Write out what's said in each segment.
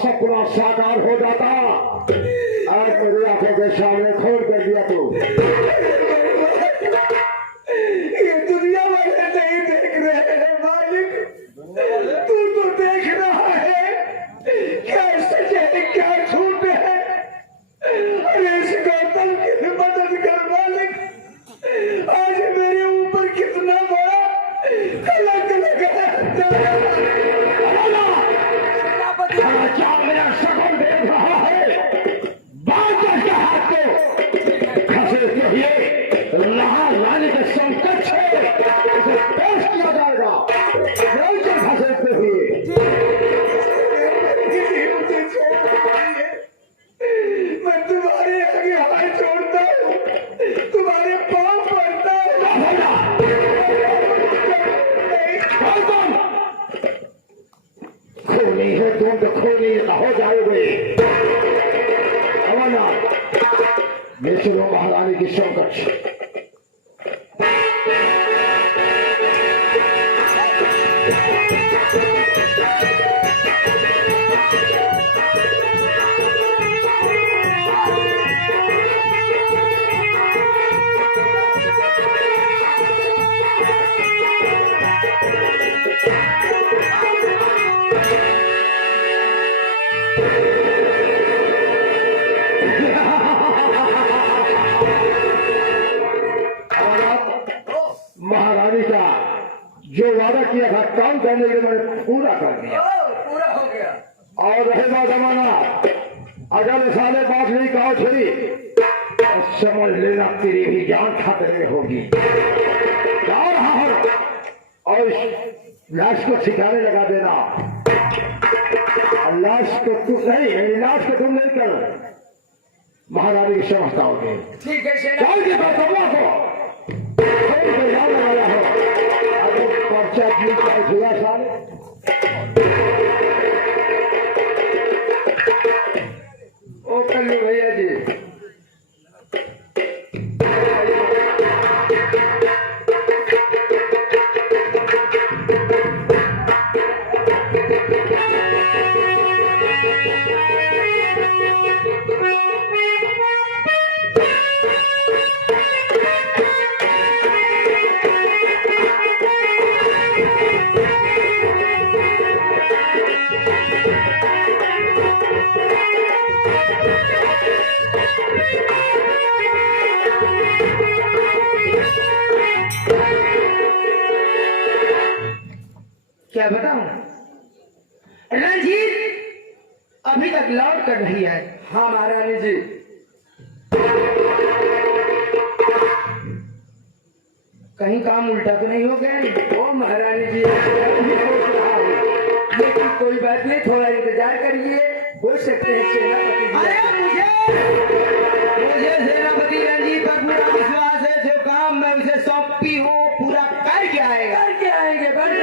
सपना साकार हो जाता। आज मेरी आंखों के सामने खोल कर दिया तू। ये दुनिया वाले नहीं देख रहे हैं मालिक, तू तो देख रहा है। क्या सच है क्या झूठ है। अरे इस गौतम की मदद कर मालिक। आज मेरे ऊपर कितना बड़ा कलंक लगा है। क्या मेरा शकल देख रहा है। बात के हाथ को खसे कहिए लहा लाने के संकट है। इसे पेश किया जाएगा। नहीं खसे हुए मैं तुम्हारे आगे हाथ जोड़ता हूँ, तुम्हारे पाँव पड़ता हूँ। खोनी है तुम तो खोनी हो जाओगे। अमरनाथ ये सुनो महारानी की संकट। महारानी का जो वादा किया था काम करने के मैंने पूरा कर दिया। पूरा हो गया। और रहेगा जमाना अगर साले बात नहीं कहो छड़ी समझ लेना तेरी भी जान खतरे में होगी। जा रहा है और लाश को ठिकाने लगा देना। लाश को तू नहीं, लाश को तुम नहीं कर महारानी की समझता होगी। ठीक है चल के बतौला को याद लगाया हो। अगर पर्चा हुआ सारे ओ कल्लू भैया जी क्या बताऊं? रंजीत अभी तक लौट कर नहीं आए। हाँ महारानी जी। कहीं काम उल्टा तो नहीं हो गया? ओ महारानी जी, मैं भी सोच रहा हूँ, लेकिन कोई बात नहीं, थोड़ा इंतजार करिए, हो सकते हैं सेनापति जी। अरे मुझे सेनापति रंजीत पर पूरा विश्वास है। जो काम मैं उसे सौंपी हूँ पूरा करके आएगा। करके आएंगे, बन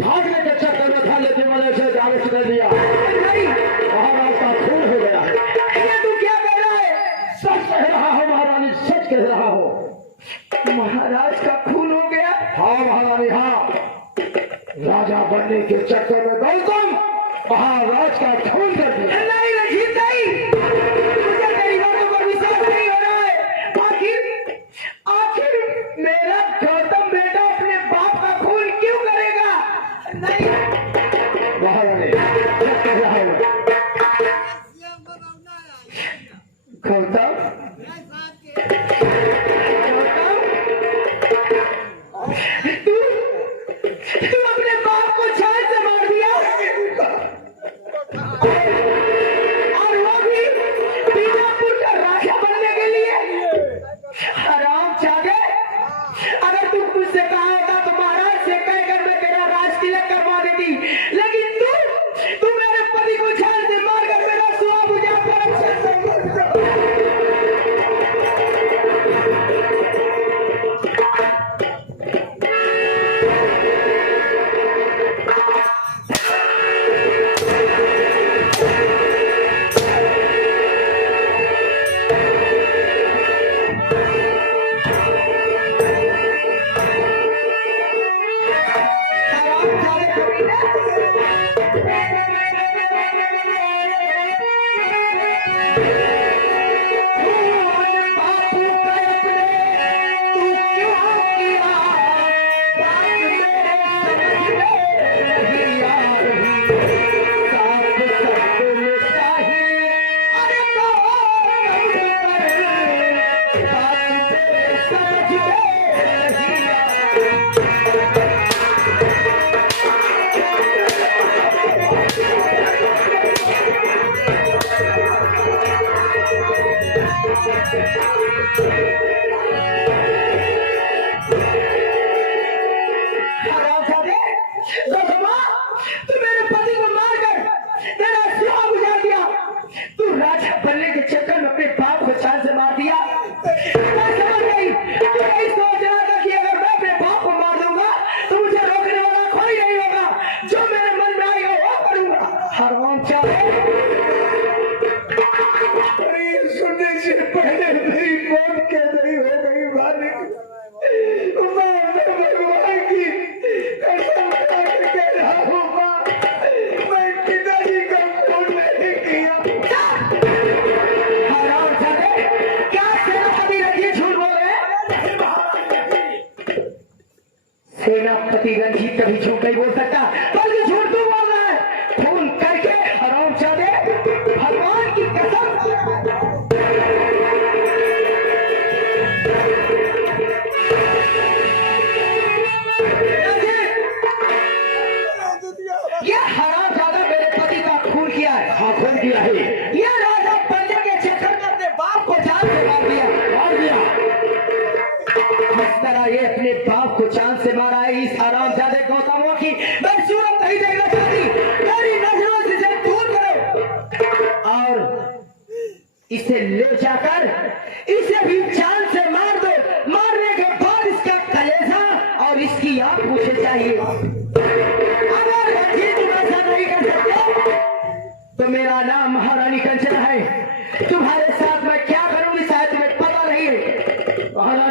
भागने के चक्कर में था, लेकिन मैंने उसे जावेद कर दिया। नहीं, महाराज का खून हो गया है। ये तू क्या कह रहा है? सच कह रहा हूँ महारानी, सच कह रहा हूँ। महाराज का खून हो गया? हाँ महारानी, हाँ। राजा बनने के चक्कर में गौतम महाराज का खून कर दिया। नहीं रंजीत नहीं, मुझे तेरी बातों पर विश्वास नहीं हो रहा है। आखिर मेरा गौतम बेटा अपने बाप का खून क्यों करेगा? नहीं महारानी, सच कह रहा हूँ। गौतम, तू अपने बाप को जान से मार दिया, और वो भी बीजापुर का राजा बनने के लिए। हराम जागे, अगर तू मुझसे कहा होता तो महाराज से कहकर मैं तेरा राज तिलक करवा देती, लेकिन तू मेरे पति को जान से मारकर मेरा सुहा बुझा तू मेरे पति को मारकर तेरा सुहा बुझा दिया। तू राजा बनने के चक्कर में अपने बाप को जान से मार दिया। मैं समझ गई, तू यही सोच रहा था कि अगर मैं अपने बाप को मार दूंगा तो मुझे रोकने वाला कोई नहीं होगा। जो मेरे मन में आएगा वो करूंगा। हराम सुनने से पहले मेरी मौत कैसे हो गई मालिक। मैं भगवान की कसम खा के कह रहा हूँ, मैं पिताजी का खून नहीं किया। क्या सेनापति रंजीत झूठ बोल रहे हैं? सेनापति रंजीत कभी झूठ नहीं बोल सकता, बल्कि झूठ तू बोल रहा है। खून करके हराम चाहते भगवान की कसम। ये हराम ज्यादा मेरे पति का खून किया है। हाँ, खून किया है। ये राजा बनने के चक्कर में अपने बाप को जान से मार दिया। इस तरह ये अपने बाप को जान से मारा है। इस हराम ज्यादा गौतमों की मैं सूरत नहीं देखना चाहती। मेरी नजरों से इसे दूर करो और इसे ले जाकर इसे भी जान से मार दो। मारने के बाद इसका कलेजा और इसकी आंख मुझे चाहिए। अगर रंजीत तुम ऐसा नहीं कर सकते तो मेरा नाम महारानी कंचन है। तुम्हारे साथ मैं क्या करूंगी शायद तुम्हें पता नहीं है। महारानी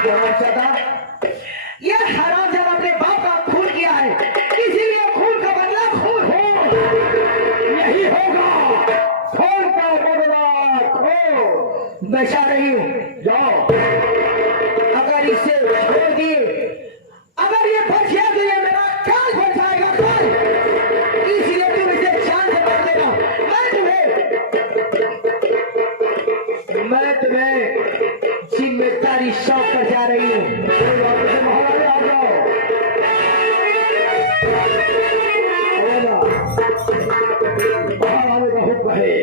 ये हरामजादा अपने बाप का खून किया है, इसीलिए खून का बदला खून हो। यही होगा, खून का बदला खून। मैं चाह रही हूँ जाओ, अगर इसे छोड़ दिए, अगर ये बच गया तो ये मेरा काल बच जाएगा काल। इसलिए तुम इसे जान से मार देना। मैं तुम्हें जिम्मेदारी सौंप कर जा रही हूँ। महाराज आ जाओ। महाराज का हुक्म है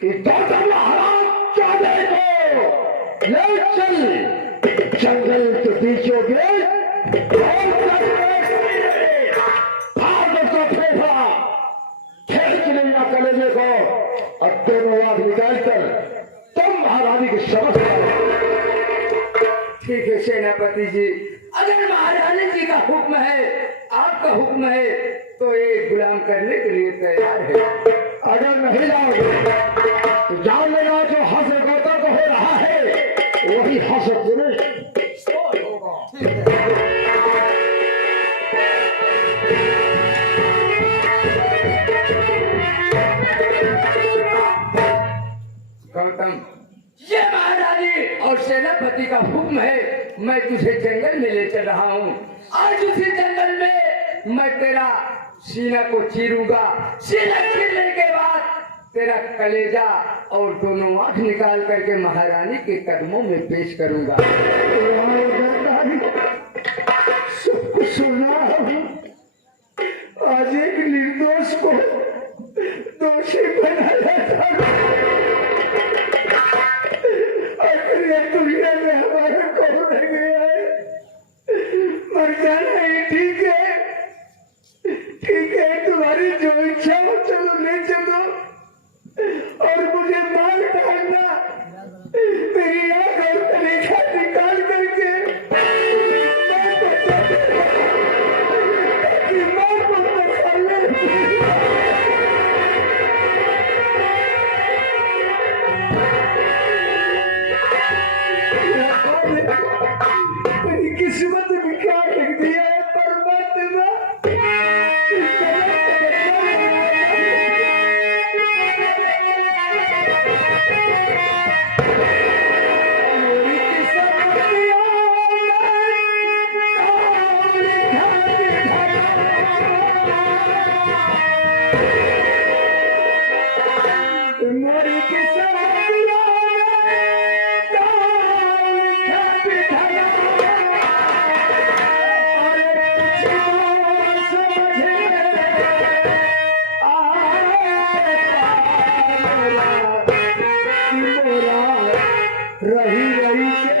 कि दौड़ना हराम चाहते को ले चल जंगल के बीचों में कलेजे को और दोनों आग निकालकर तुम महारानी की समझ ठीक है सेनापति जी, अगर महारानी जी का हुक्म है, आपका हुक्म है, तो ये गुलाम करने के लिए तैयार है। अगर नहीं लाओगे तो जान लेना जो हस गौतम को हो रहा है वही हस पुरुष गौतम, ये महारानी और सेनापति का हुक्म है, मैं तुझे जंगल में ले चल रहा हूँ। आज उसी जंगल में मैं तेरा सीना को चीरूंगा। सीना चीरने के बाद तेरा कलेजा और दोनों आंख निकाल करके महारानी के कदमों में पेश करूंगा। सब कुछ सुना आज एक निर्दोष को दोषी बनाया था। दुनिया में हमारा कौन रह गया है? मर जाना ही ठीक है, तुम्हारी जो इच्छा हो चलो ले चलो, और मुझे मार डालना, मेरी आंख और कलेजा निकाल करके मार को बचा ले। तेरी किस्मत में क्या लिख दिया है परमात्मा? मोरी रही रही के